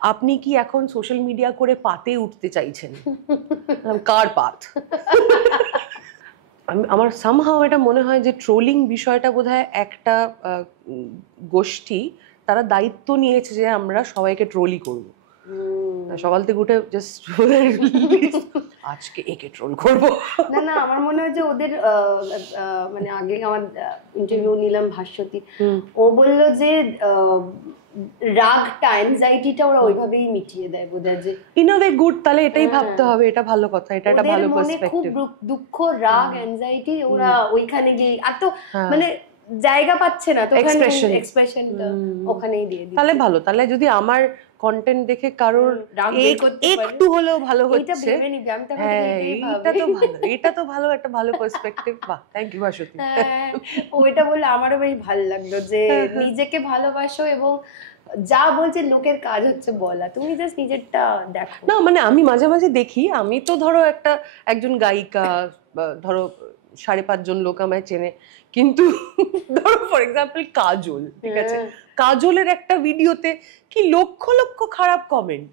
আপনি কি এখন সোশ্যাল মিডিয়া করে পাতে উঠতে চাইছেন? কার পাত? আমার সামহাও এটা মনে হয় যে ট্রোলিং বিষয়টা বোধহয় একটা গোষ্ঠী, তারা দায়িত্ব নিয়েছে যে আমরা সবাইকে ট্রোলই করবো। সকাল থেকে উঠে জাস্ট আজকে একে ট্রোল করবো। না না, আমার মনে হয় যে ওদের মানে আগে আমার ইন্টারভিউ নিলাম ভাস্বতী, ও বলল যে রাগটা, অ্যাংজাইটিটা ওরা ওইভাবেই মিটিয়ে দেয় বোধহয়, যে ইন আ ওয়ে গুড। তাহলে এটাই ভাবতে হবে, এটা ভালো কথা, এটা একটা ভালো পার্সপেক্টিভ। খুব দুঃখ, রাগ, অ্যাংজাইটি, ওরা ওইখানে গিয়ে এত মানে জায়গা পাচ্ছে না, তো এক্সপ্রেশনটা ওখানেই দিয়ে দিচ্ছে। তাহলে ভালো। তাহলে যদি আমার কন্টেন্ট দেখে কারোর একটু হলেও ভালো হচ্ছে, এটা তো ভালো একটা ভালো পার্সপেক্টিভ। বাহ, থ্যাংক ইউ ভাস্বতী। ওইটা বললে আমারও বেশ ভালো লাগলো যে নিজেকে ভালোবাসো এবং যা বলছে লোকের কাজ হচ্ছে বলা, তুমি জাস্ট নিজেরটা দেখো। না মানে আমি মাঝে মাঝে দেখি, আমি তো ধরো একজন গায়িকা, ধরো 5.5 জন লোক আমায় চেনে, কিন্তু ধরো ফর এক্সাম্পল কাজল, ঠিক আছে, কাজলের একটা ভিডিওতে কি লক্ষ লক্ষ খারাপ কমেন্ট।